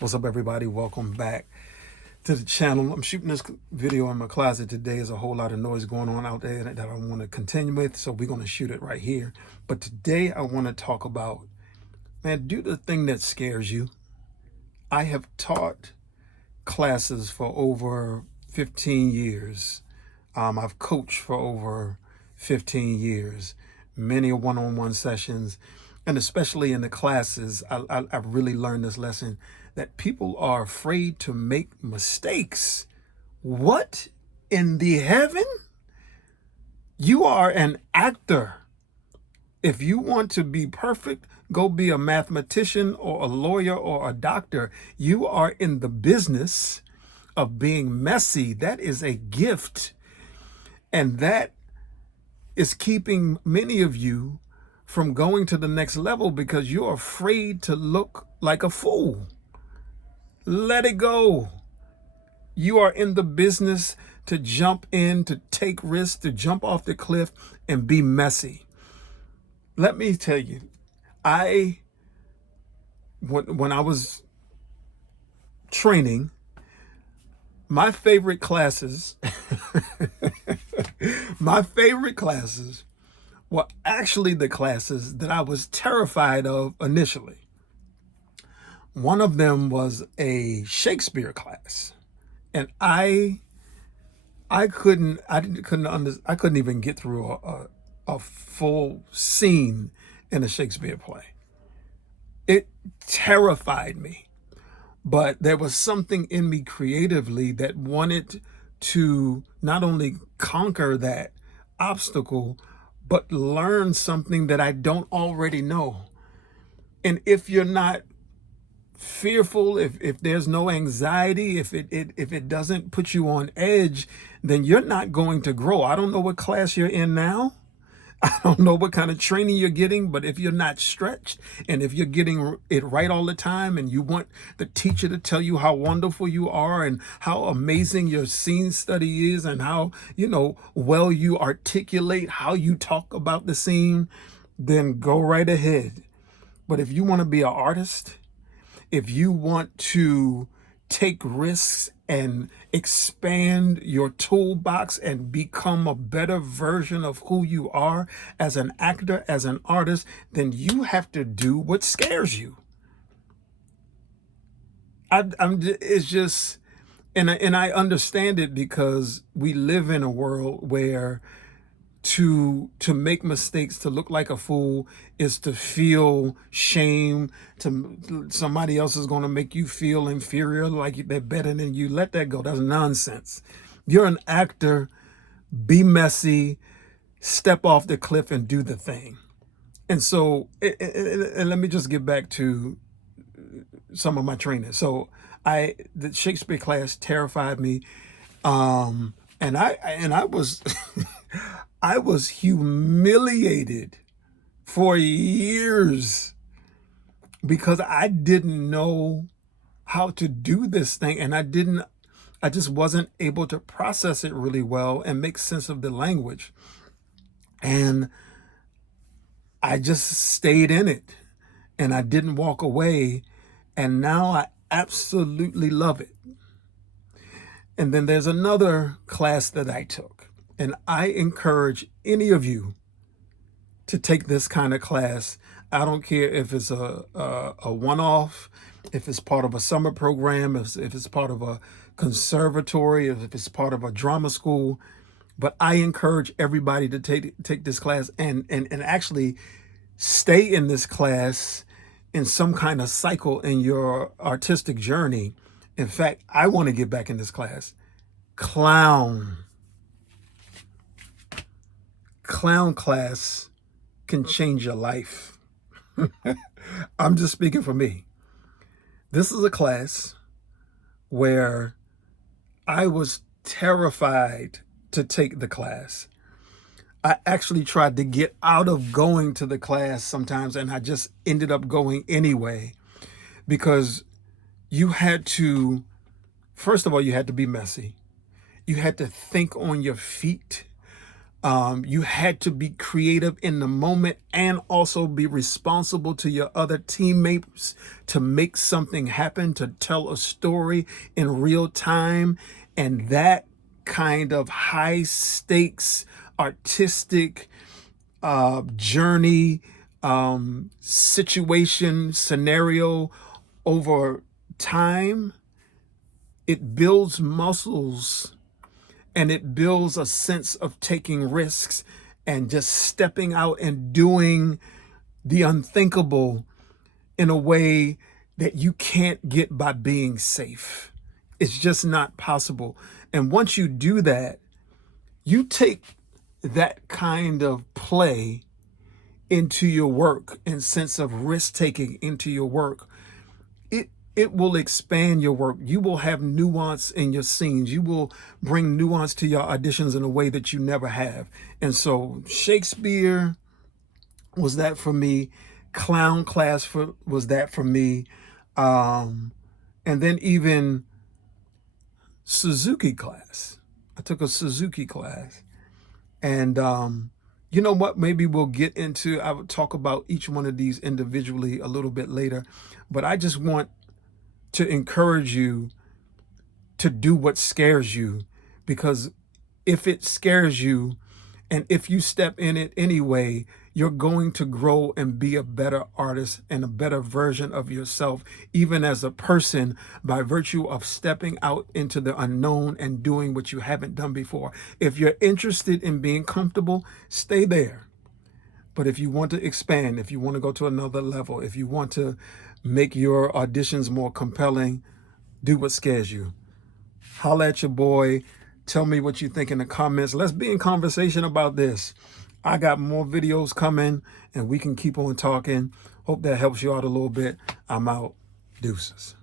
What's up, everybody? Welcome back to the channel. I'm shooting this video in my closet today. There's a whole lot of noise going on out there that I want to continue with, so we're going to shoot it right here. But today I want to talk about, man, do the thing that scares you. I have taught classes for over 15 years. I've coached for over 15 years, many one-on-one sessions, and especially in the classes, I've really learned this lesson that people are afraid to make mistakes. What in the heaven? You are an actor. If you want to be perfect, go be a mathematician or a lawyer or a doctor. You are in the business of being messy. That is a gift. And that is keeping many of you from going to the next level because you're afraid to look like a fool. Let it go. You are in the business to jump in, to take risks, to jump off the cliff and be messy. Let me tell you, when I was training, my favorite classes, my favorite classes were actually the classes that I was terrified of initially. One of them was a Shakespeare class, and I couldn't even get through a full scene in a Shakespeare play. It terrified me, but there was something in me creatively that wanted to not only conquer that obstacle, but learn something that I don't already know. And if you're not fearful, if there's no anxiety, if it doesn't put you on edge, then you're not going to grow. I don't know what class you're in now. I don't know what kind of training you're getting, but if you're not stretched and if you're getting it right all the time and you want the teacher to tell you how wonderful you are and how amazing your scene study is and how, well you articulate how you talk about the scene, then go right ahead. But if you want to be an artist, if you want to take risks and expand your toolbox and become a better version of who you are as an actor, as an artist, then you have to do what scares you. It's just, and I understand it because we live in a world where to make mistakes, to look like a fool, is to feel shame. To somebody else is going to make you feel inferior, like they're better than you. Let that go. That's nonsense. You're an actor. Be messy, step off the cliff and do the thing. And so, and let me just get back to some of my training. So the Shakespeare class terrified me. And I was I was humiliated for years because I didn't know how to do this thing, and I just wasn't able to process it really well and make sense of the language. And I just stayed in it and I didn't walk away, and now I absolutely love it. And then there's another class that I took, and I encourage any of you to take this kind of class. I don't care if it's a one-off, if it's part of a summer program, if it's part of a conservatory, if it's part of a drama school. But I encourage everybody to take this class and actually stay in this class in some kind of cycle in your artistic journey. In fact, I want to get back in this class. Clown class can change your life. I'm just speaking for me. This is a class where I was terrified to take the class. I actually tried to get out of going to the class sometimes, and I just ended up going anyway because you had to, first of all, you had to be messy. You had to think on your feet. You had to be creative in the moment and also be responsible to your other teammates to make something happen, to tell a story in real time. And that kind of high stakes artistic journey, situation, scenario over time, it builds muscles and it builds a sense of taking risks and just stepping out and doing the unthinkable in a way that you can't get by being safe. It's just not possible. And once you do that, you take that kind of play into your work and sense of risk taking into your work. It will expand your work. You will have nuance in your scenes. You will bring nuance to your auditions in a way that you never have. And so Shakespeare was that for me. Clown class was that for me. And then even Suzuki class. I took a Suzuki class. And you know what? Maybe we'll get into, I would talk about each one of these individually a little bit later. But I just want to encourage you to do what scares you, because if it scares you and if you step in it anyway, you're going to grow and be a better artist and a better version of yourself, even as a person, by virtue of stepping out into the unknown and doing what you haven't done before. If you're interested in being comfortable, stay there. But if you want to expand, if you want to go to another level, if you want to make your auditions more compelling, do what scares you. Holla at your boy. Tell me what you think in the comments. Let's be in conversation about this. I got more videos coming and we can keep on talking. Hope that helps you out a little bit. I'm out. Deuces.